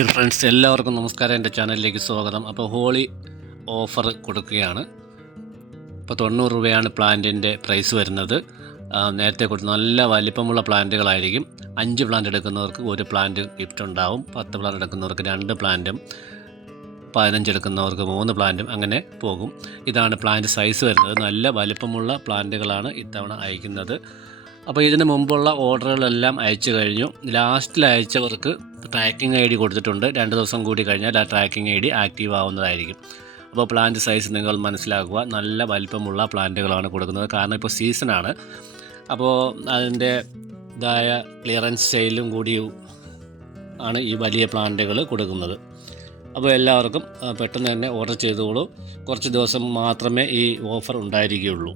Dear friends, എല്ലാവർക്കും നമസ്കാരം. എൻ്റെ ചാനലിലേക്ക് സ്വാഗതം. അപ്പോൾ ഹോളി ഓഫർ കൊടുക്കുകയാണ്. ഇപ്പോൾ 90 രൂപയാണ് പ്ലാന്റിൻ്റെ പ്രൈസ് വരുന്നത്. നേരത്തെ നല്ല വലിപ്പമുള്ള പ്ലാന്റുകളായിരിക്കും. 5 പ്ലാന്റ് എടുക്കുന്നവർക്ക് 1 പ്ലാന്റ് ഗിഫ്റ്റ് ഉണ്ടാവും. 10 പ്ലാന്റ് എടുക്കുന്നവർക്ക് 2 പ്ലാന്റും, 15 എടുക്കുന്നവർക്ക് 3 പ്ലാന്റും, അങ്ങനെ പോകും. ഇതാണ് പ്ലാന്റ് സൈസ് വരുന്നത്. നല്ല വലിപ്പമുള്ള പ്ലാന്റുകളാണ് ഇത്തവണ അയക്കുന്നത്. അപ്പോൾ ഇതിന് മുമ്പുള്ള ഓർഡറുകളെല്ലാം അയച്ചു കഴിഞ്ഞു. ലാസ്റ്റിൽ അയച്ചവർക്ക് ട്രാക്കിംഗ് ID കൊടുത്തിട്ടുണ്ട്. 2 ദിവസം കൂടി കഴിഞ്ഞാൽ ആ ട്രാക്കിംഗ് ID ആക്റ്റീവ് ആവുന്നതായിരിക്കും. അപ്പോൾ പ്ലാന്റ് സൈസ് നിങ്ങൾ മനസ്സിലാക്കുക. നല്ല വലിപ്പമുള്ള പ്ലാന്റുകളാണ് കൊടുക്കുന്നത്. കാരണം ഇപ്പോൾ സീസണാണ്. അപ്പോൾ അതിൻ്റെ ഇതായ ക്ലിയറൻസ് സെയിലും കൂടി ആണ് ഈ വലിയ പ്ലാന്റുകൾ കൊടുക്കുന്നത്. അപ്പോൾ എല്ലാവർക്കും പെട്ടെന്ന് തന്നെ ഓർഡർ ചെയ്തോളൂ. കുറച്ച് ദിവസം മാത്രമേ ഈ ഓഫർ ഉണ്ടായിരിക്കുകയുള്ളൂ.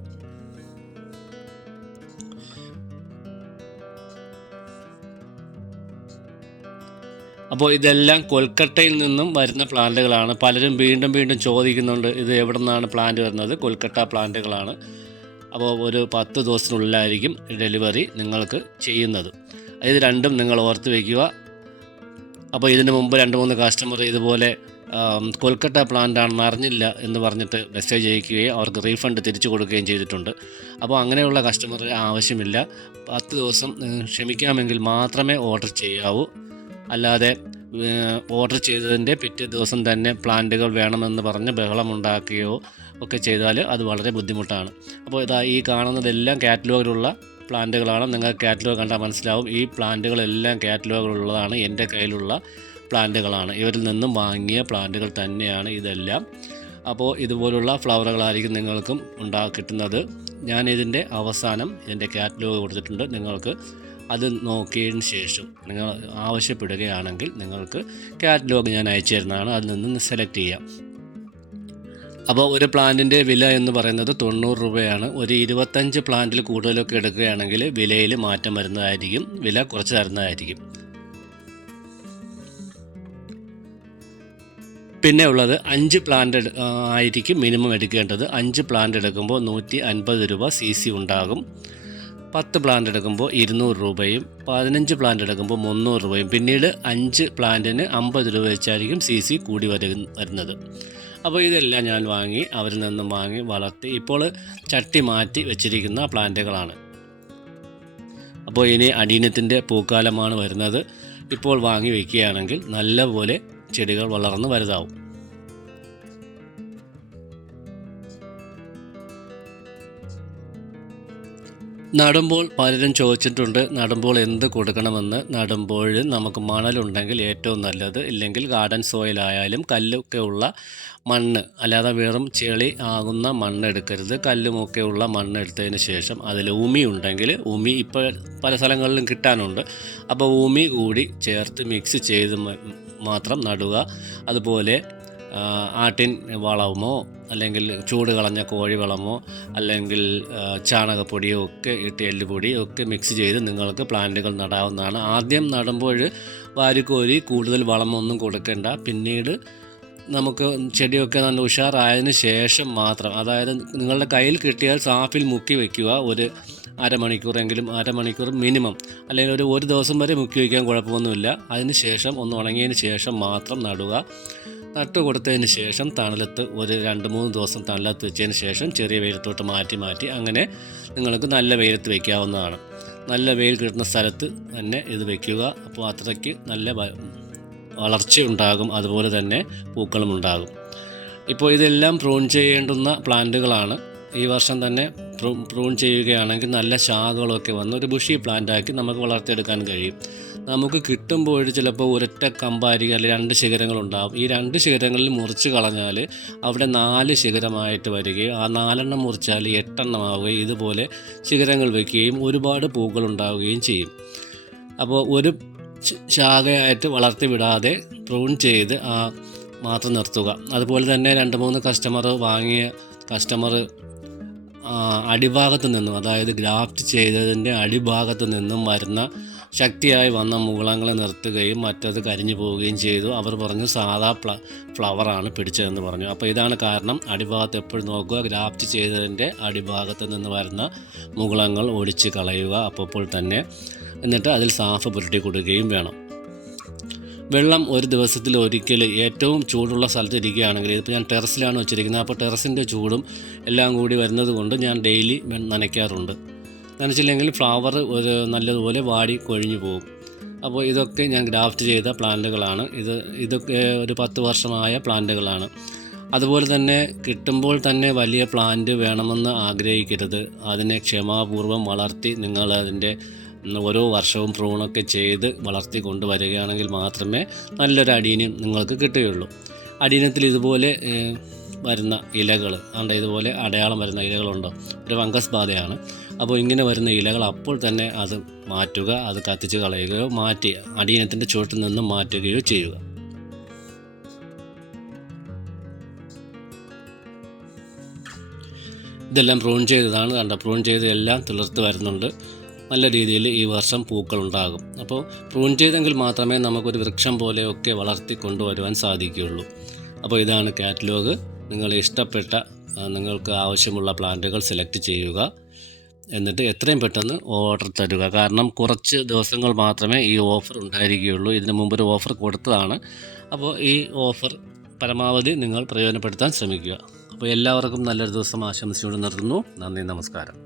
അപ്പോൾ ഇതെല്ലാം കൊൽക്കട്ടയിൽ നിന്നും വരുന്ന പ്ലാന്റുകളാണ്. പലരും വീണ്ടും ചോദിക്കുന്നുണ്ട്, ഇത് എവിടെ നിന്നാണ് പ്ലാന്റ് വരുന്നത്? കൊൽക്കട്ട പ്ലാന്റുകളാണ്. അപ്പോൾ ഒരു 10 ദിവസത്തിനുള്ളിലായിരിക്കും ഡെലിവറി നിങ്ങൾക്ക് ചെയ്യുന്നത്. ഇത് രണ്ടും നിങ്ങൾ ഓർത്ത് വയ്ക്കുക. അപ്പോൾ ഇതിന് മുമ്പ് 2-3 കസ്റ്റമർ ഇതുപോലെ കൊൽക്കട്ട പ്ലാന്റ് ആണെന്ന് അറിഞ്ഞില്ല എന്ന് പറഞ്ഞിട്ട് മെസ്സേജ് അയക്കുകയും അവർക്ക് റീഫണ്ട് തിരിച്ചു കൊടുക്കുകയും ചെയ്തിട്ടുണ്ട്. അപ്പോൾ അങ്ങനെയുള്ള കസ്റ്റമർ ആവശ്യമില്ല. 10 ദിവസം ക്ഷമിക്കാമെങ്കിൽ മാത്രമേ ഓർഡർ ചെയ്യാവൂ. അല്ലാതെ ഓർഡർ ചെയ്തതിൻ്റെ പിറ്റേ ദിവസം തന്നെ പ്ലാന്റുകൾ വേണമെന്ന് പറഞ്ഞ് ബഹളമുണ്ടാക്കുകയോ ഒക്കെ ചെയ്താൽ അത് വളരെ ബുദ്ധിമുട്ടാണ്. അപ്പോൾ ഈ കാണുന്നതെല്ലാം കാറ്റലോഗിലുള്ള പ്ലാന്റുകളാണ്. നിങ്ങൾക്ക് കാറ്റലോഗ് കണ്ടാൽ മനസ്സിലാവും. ഈ പ്ലാന്റുകളെല്ലാം കാറ്റലോഗിലുള്ളതാണ്. എൻ്റെ കയ്യിലുള്ള പ്ലാന്റുകളാണ്. ഇവരിൽ നിന്നും വാങ്ങിയ പ്ലാന്റുകൾ തന്നെയാണ് ഇതെല്ലാം. അപ്പോൾ ഇതുപോലുള്ള ഫ്ലവറുകളായിരിക്കും നിങ്ങൾക്കും കിട്ടുന്നത്. ഞാനിതിൻ്റെ അവസാനം ഇതിൻ്റെ കാറ്റലോഗ് കൊടുത്തിട്ടുണ്ട്. നിങ്ങൾക്ക് അത് നോക്കിയതിന് ശേഷം നിങ്ങൾ ആവശ്യപ്പെടുകയാണെങ്കിൽ നിങ്ങൾക്ക് കാറ്റലോഗ് ഞാൻ അയച്ചു തരുന്നതാണ്. അതിൽ നിന്ന് സെലക്ട് ചെയ്യാം. അപ്പോൾ ഒരു പ്ലാന്റിൻ്റെ വില എന്ന് പറയുന്നത് 90 രൂപയാണ്. ഒരു 25 പ്ലാന്റിൽ കൂടുതലൊക്കെ എടുക്കുകയാണെങ്കിൽ വിലയിൽ മാറ്റം വരുന്നതായിരിക്കും. വില കുറച്ച് തരുന്നതായിരിക്കും. പിന്നെ ഉള്ളത് 5 പ്ലാന്റ് ആയിരിക്കും മിനിമം എടുക്കേണ്ടത്. 5 പ്ലാന്റ് എടുക്കുമ്പോൾ 150 രൂപ CC ഉണ്ടാകും. 10 പ്ലാന്റ് എടുക്കുമ്പോൾ 200 രൂപയും, 15 പ്ലാന്റ് എടുക്കുമ്പോൾ 300 രൂപയും, പിന്നീട് 5 പ്ലാന്റിന് 50 രൂപ വെച്ചായിരിക്കും CC കൂടി വരുന്നത്. അപ്പോൾ ഇതെല്ലാം ഞാൻ വാങ്ങി അവരിൽ നിന്നും വാങ്ങി വളർത്തി ഇപ്പോൾ ചട്ടി മാറ്റി വെച്ചിരിക്കുന്ന പ്ലാന്റുകളാണ്. അപ്പോൾ ഇനി അടീനത്തിൻ്റെ പൂക്കാലമാണ് വരുന്നത്. ഇപ്പോൾ വാങ്ങി വയ്ക്കുകയാണെങ്കിൽ നല്ലപോലെ ചെടികൾ വളർന്ന് വലുതാവും. നടുമ്പോൾ പലരും ചോദിച്ചിട്ടുണ്ട്, നടുമ്പോൾ എന്ത് കൊടുക്കണമെന്ന്. നടുമ്പോൾ നമുക്ക് മണലുണ്ടെങ്കിൽ ഏറ്റവും നല്ലത്. ഇല്ലെങ്കിൽ ഗാർഡൻ സോയിൽ ആയാലും കല്ലൊക്കെ ഉള്ള മണ്ണ്, അല്ലാതെ വെറും ചെളി ആകുന്ന മണ്ണ് എടുക്കരുത്. കല്ലുമൊക്കെ ഉള്ള മണ്ണ് എടുത്തതിന് ശേഷം അതിൽ ഉമി ഉണ്ടെങ്കിൽ, ഉമി ഇപ്പോൾ പല സ്ഥലങ്ങളിലും കിട്ടാനുണ്ട്. അപ്പോൾ ഉമി കൂടി ചേർത്ത് മിക്സ് ചെയ്ത് മാത്രം നടുക. അതുപോലെ ആട്ടിൻ വളമോ അല്ലെങ്കിൽ ചൂട് കളഞ്ഞ കോഴി വളമോ അല്ലെങ്കിൽ ചാണകപ്പൊടിയോ ഒക്കെ ഇട്ട് എല്ലുപൊടിയോ ഒക്കെ മിക്സ് ചെയ്ത് നിങ്ങൾക്ക് പ്ലാന്റുകൾ നടാവുന്നതാണ്. ആദ്യം നടുമ്പോൾ വാരിക്കോരി കൂടുതൽ വളമൊന്നും കൊടുക്കേണ്ട. പിന്നീട് നമുക്ക് ചെടിയൊക്കെ നല്ല ഉഷാറായതിനു ശേഷം മാത്രം, അതായത് നിങ്ങളുടെ കയ്യിൽ കിട്ടിയാൽ സാഫിൽ മുക്കി വയ്ക്കുക. ഒരു അരമണിക്കൂറെങ്കിലും, അരമണിക്കൂർ മിനിമം, അല്ലെങ്കിൽ ഒരു ദിവസം വരെ മുക്കി വയ്ക്കാൻ കുഴപ്പമൊന്നുമില്ല. അതിന് ശേഷം ഒന്ന് ഉണങ്ങിയതിന് ശേഷം മാത്രം നടുക. നട്ട് കൊടുത്തതിന് ശേഷം തണലത്ത് ഒരു 2-3 ദിവസം തണലത്ത് വെച്ചതിന് ശേഷം ചെറിയ വെയിലത്തോട്ട് മാറ്റി അങ്ങനെ നിങ്ങൾക്ക് നല്ല വെയിലത്ത് വയ്ക്കാവുന്നതാണ്. നല്ല വെയിൽ കിട്ടുന്ന സ്ഥലത്ത് തന്നെ ഇത് വയ്ക്കുക. അപ്പോൾ അത്രയ്ക്ക് നല്ല വളർച്ച ഉണ്ടാകും. അതുപോലെ തന്നെ പൂക്കളും ഉണ്ടാകും. ഇപ്പോൾ ഇതെല്ലാം പ്രൂൺ ചെയ്യേണ്ടുന്ന പ്ലാന്റുകളാണ്. ഈ വർഷം തന്നെ പ്രൂൺ ചെയ്യുകയാണെങ്കിൽ നല്ല ശാഖകളൊക്കെ വന്ന് ഒരു ബുഷി പ്ലാന്റാക്കി നമുക്ക് വളർത്തിയെടുക്കാൻ കഴിയും. നമുക്ക് കിട്ടുമ്പോൾ ചിലപ്പോൾ ഒരൊറ്റ കമ്പായിരിക്കും, അല്ലെങ്കിൽ 2 ശിഖരങ്ങളുണ്ടാകും. ഈ 2 ശിഖരങ്ങളിൽ മുറിച്ച് കളഞ്ഞാൽ അവിടെ 4 ശിഖരമായിട്ട് വരികയും ആ 4 മുറിച്ചാൽ 8 ആവുകയും ഇതുപോലെ ശിഖരങ്ങൾ വയ്ക്കുകയും ഒരുപാട് പൂക്കൾ ഉണ്ടാവുകയും ചെയ്യും. അപ്പോൾ ഒരു ശാഖയായിട്ട് വളർത്തി വിടാതെ പ്രൂൺ ചെയ്ത് മാത്രം നിർത്തുക. അതുപോലെ തന്നെ 2-3 കസ്റ്റമർ വാങ്ങിയ കസ്റ്റമർ അടിഭാഗത്ത് നിന്നും, അതായത് ഗ്രാഫ്റ്റ് ചെയ്തതിൻ്റെ അടിഭാഗത്ത് നിന്നും വരുന്ന ശക്തിയായി വന്ന മുകുളങ്ങളെ നിർത്തുകയും മറ്റത് കരിഞ്ഞു പോവുകയും ചെയ്തു. അവർ പറഞ്ഞു സാധാ ഫ്ലവറാണ് പിടിച്ചതെന്ന് പറഞ്ഞു. അപ്പോൾ ഇതാണ് കാരണം. അടിഭാഗത്ത് എപ്പോഴും നോക്കുക, ഗ്രാഫ്റ്റ് ചെയ്തതിൻ്റെ അടിഭാഗത്ത് നിന്ന് വരുന്ന മുകുളങ്ങൾ ഒടിച്ച് കളയുക അപ്പോൾ തന്നെ. എന്നിട്ട് അതിൽ സാഫ് പുരട്ടി കൊടുക്കുകയും വേണം. വെള്ളം ഒരു ദിവസത്തിൽ ഒരിക്കൽ ഏറ്റവും ചൂടുള്ള സ്ഥലത്ത് ഇരിക്കുകയാണെങ്കിൽ, ഇതിപ്പോൾ ഞാൻ ടെറസിലാണ് വെച്ചിരിക്കുന്നത്, അപ്പോൾ ടെറസിൻ്റെ ചൂടും എല്ലാം കൂടി വരുന്നത് കൊണ്ട് ഞാൻ ഡെയിലി നനയ്ക്കാറുണ്ട്. നനച്ചില്ലെങ്കിൽ ഫ്ലവർ ഒരു നല്ലതുപോലെ വാടി കൊഴിഞ്ഞു പോകും. അപ്പോൾ ഇതൊക്കെ ഞാൻ ഗ്രാഫ്റ്റ് ചെയ്ത പ്ലാന്റുകളാണ്. ഇതൊക്കെ ഒരു 10 വർഷമായ പ്ലാന്റുകളാണ്. അതുപോലെ തന്നെ കിട്ടുമ്പോൾ തന്നെ വലിയ പ്ലാന്റ് വേണമെന്ന് ആഗ്രഹിക്കരുത്. അതിനെ ക്ഷമാപൂർവ്വം വളർത്തി നിങ്ങൾ അതിൻ്റെ ഓരോ വർഷവും പ്രൂണൊക്കെ ചെയ്ത് വളർത്തി കൊണ്ടുവരികയാണെങ്കിൽ മാത്രമേ നല്ലൊരു അഡീനിയം നിങ്ങൾക്ക് കിട്ടുകയുള്ളൂ. അഡീനിയത്തിൽ ഇതുപോലെ വരുന്ന ഇലകൾ ഇതുപോലെ അടയാളം വരുന്ന ഇലകളുണ്ടോ, ഒരു ഫംഗസ് ബാധയാണ്. അപ്പോൾ ഇങ്ങനെ വരുന്ന ഇലകൾ അപ്പോൾ തന്നെ അത് മാറ്റുക, അത് കത്തിച്ച് കളയുകയോ മാറ്റി അഡീനിയത്തിൻ്റെ ചുവട്ടിൽ നിന്നും മാറ്റുകയോ ചെയ്യുക. ഇതെല്ലാം പ്രൂൺ ചെയ്തതാണ്. പ്രൂൺ ചെയ്ത് എല്ലാം തുളർത്ത് വരുന്നുണ്ട്. നല്ല രീതിയിൽ ഈ വർഷം പൂക്കളുണ്ടാകും. അപ്പോൾ പ്രൂൺ ചെയ്തെങ്കിൽ മാത്രമേ നമുക്കൊരു വൃക്ഷം പോലെയൊക്കെ വളർത്തി കൊണ്ടുവരുവാൻ സാധിക്കുകയുള്ളൂ. അപ്പോൾ ഇതാണ് കാറ്റലോഗ്. നിങ്ങൾ ഇഷ്ടപ്പെട്ട നിങ്ങൾക്ക് ആവശ്യമുള്ള പ്ലാന്റുകൾ സെലക്ട് ചെയ്യുക. എന്നിട്ട് എത്രയും പെട്ടെന്ന് ഓർഡർ തരിക. കാരണം കുറച്ച് ദിവസങ്ങൾ മാത്രമേ ഈ ഓഫർ ഉണ്ടായിരിക്കുകയുള്ളൂ. ഇതിന് മുമ്പ് ഒരു ഓഫർ കൊടുത്തതാണ്. അപ്പോൾ ഈ ഓഫർ പരമാവധി നിങ്ങൾ പ്രയോജനപ്പെടുത്താൻ ശ്രമിക്കുക. അപ്പോൾ എല്ലാവർക്കും നല്ലൊരു ദിവസം ആശംസിച്ചുകൊണ്ട് നിർത്തുന്നു. നന്ദി, നമസ്കാരം.